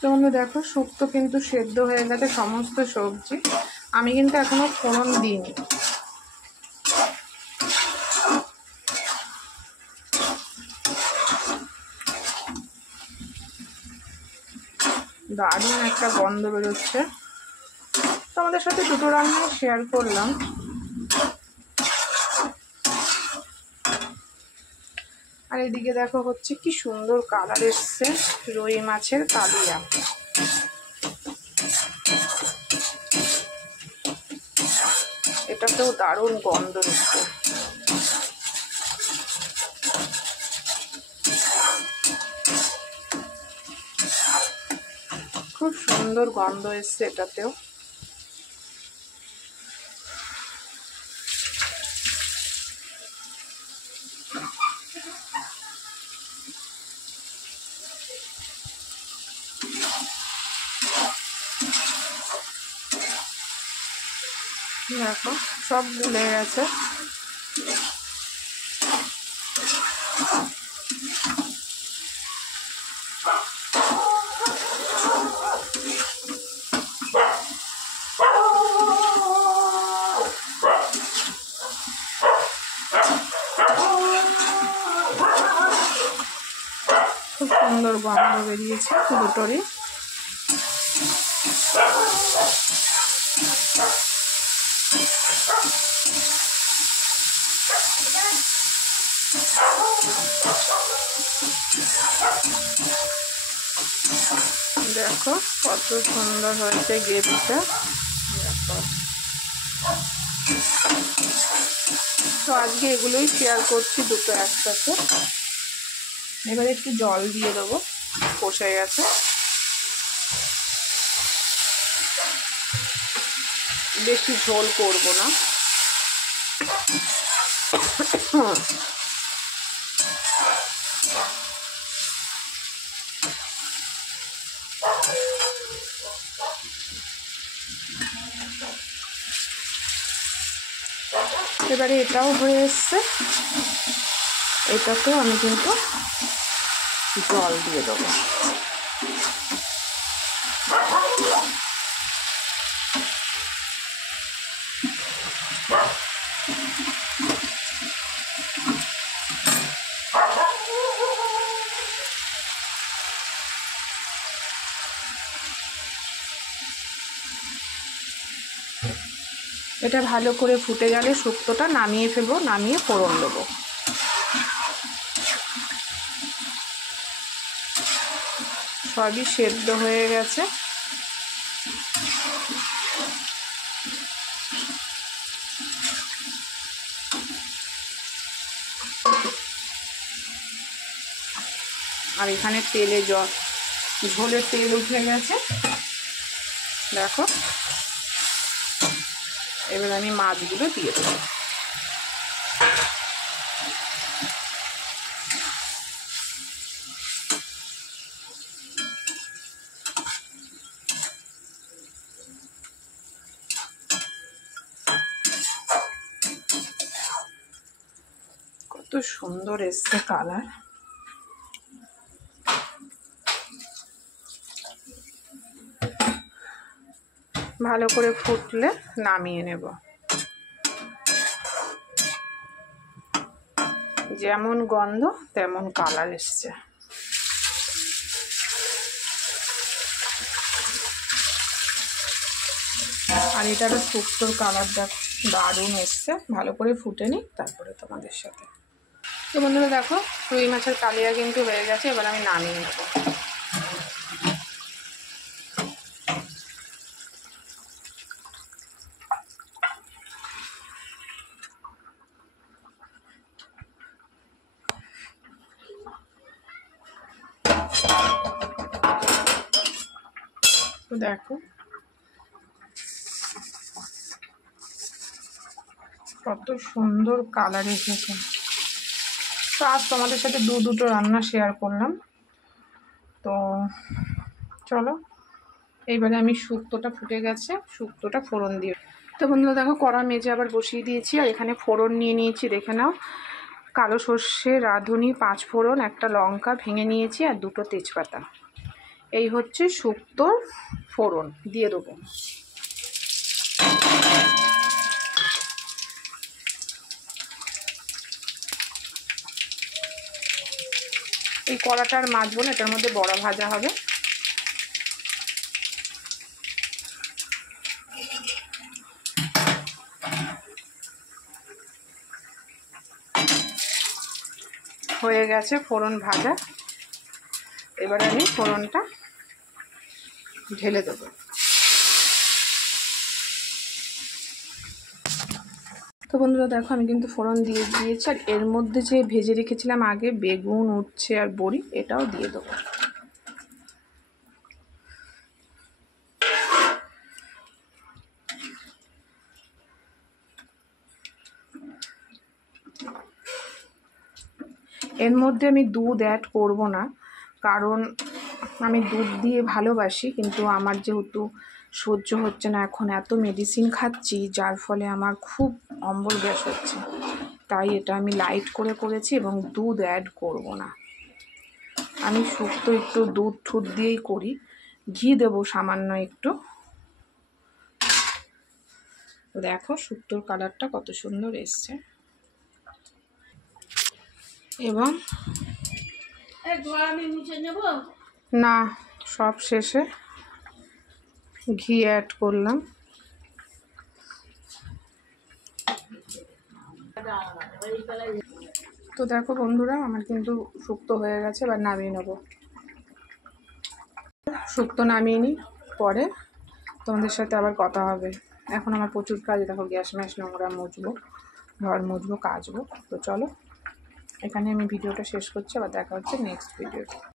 তো বন্ধু দেখো, শুক্তো কিন্তু সেদ্ধ হয়ে গেছে সমস্ত সবজি। আমি কিন্তু এখনো ফোড়ন দিইনি। দারুণ একটা গন্ধ বেরোচ্ছে। তোমাদের সাথে দুটো রান্নাই শেয়ার করলাম। আর এদিকে দেখো হচ্ছে কি সুন্দর কালার এসছে রুই মাছের কালিয়া। এটাতেও দারুণ গন্ধ এসছে। খুব সুন্দর গন্ধ এসছে এটাতেও। দেখো সব ভুলে গেছে। খুব সুন্দর গন্ধ বেরিয়েছে দুটোরই। দেখো কত সুন্দর হয়েছে গ্রেভিটা। দেখো, তো আজকে এগুলোই শেয়ার করছি দুটো একসাথে। এবার একটু জল দিয়ে দেবো, কষে গেছে। বেশি ঝোল করবো না। এবারে এটাও হয়ে এসছে, এটাতেও আমি কিন্তু জল দিয়ে দেবো। এটা ভালো করে ফুটে গেলে শুক্তোটা নামিয়ে ফেলবো, নামিয়ে ফোড়ন দেবো। সবই সেদ্ধ হয়ে গেছে। আর এখানে তেলে ঝোলের তেল উঠে গেছে। দেখো, এবার আমি মাছগুলো দিয়ে দেবো। কত সুন্দর এসছে কালার। ভালো করে ফুটলে নামিয়ে নেব। যেমন গন্ধ তেমন কালার এসছে। আর এটারও শুক্তোর কালার দেখো দারুণ এসছে। ভালো করে ফুটে নিই, তারপরে তোমাদের সাথে। তো বন্ধুরা দেখো, রুই মাছের কালিয়া কিন্তু হয়ে গেছে। এবার আমি নামিয়ে নেব। তো দেখো কত সুন্দর কালার এসেছে। তো আজ তোমাদের সাথে দুটো রান্না শেয়ার করলাম। তো চলো, এইবারে আমি শুক্তোটা ফুটে গেছে, শুক্তোটা ফোড়ন দিয়ে। তো বন্ধুরা দেখো, কড়া মেজে আবার বসিয়ে দিয়েছি। আর এখানে ফোড়ন নিয়ে নিয়েছি, দেখে নাও। কালো সর্ষে, রাঁধুনি, 5 ফোড়ন, একটা লঙ্কা ভেঙে নিয়েছি, আর 2টো তেজপাতা। এই হচ্ছে শুক্তোর ফোড়ন, দিয়ে দেবো। এই কড়াটা আর মাজবো না, এটার মধ্যে বড়া ভাজা হবে। হয়ে গেছে ফোড়ন ভাজা, এবার আমি ফোড়নটা ঢেলে দেবো। তো বন্ধুরা দেখো, আমি কিন্তু ফোড়ন দিয়ে দিয়েছি, আর এর মধ্যে যে ভেজে রেখেছিলাম আগে বেগুন, উচ্ছে আর বড়ি, এটাও দিয়ে দেবো। এর মধ্যে আমি দুধ অ্যাড করব না, কারণ আমি দুধ দিয়ে ভালোবাসি, কিন্তু আমার যেহেতু সহ্য হচ্ছে না এখন, এত মেডিসিন খাচ্ছি যার ফলে আমার খুব অম্বল গ্যাস হচ্ছে, তাই এটা আমি লাইট করে করেছি এবং দুধ অ্যাড করব না। আমি শুক্তো একটু দুধ ঠুট দিয়েই করি, ঘি দেবো সামান্য একটু। দেখো শুক্তোর কালারটা কত সুন্দর এসছে। এবং না, সব শেষে ঘি অ্যাড করলাম। তো দেখো বন্ধুরা, আমার কিন্তু শুক্তো হয়ে গেছে, এবার নামিয়ে নেবো। শুক্তো নামিয়ে নিই, পরে তোমাদের সাথে আবার কথা হবে। এখন আমার প্রচুর কাজ, দেখো গ্যাস ম্যাস নোংরা মুছবো, ঘর মুছবো, কাচবো। তো চলো, এখানে আমি ভিডিওটা শেষ করছি, আবার দেখা হচ্ছে নেক্সট ভিডিওতে।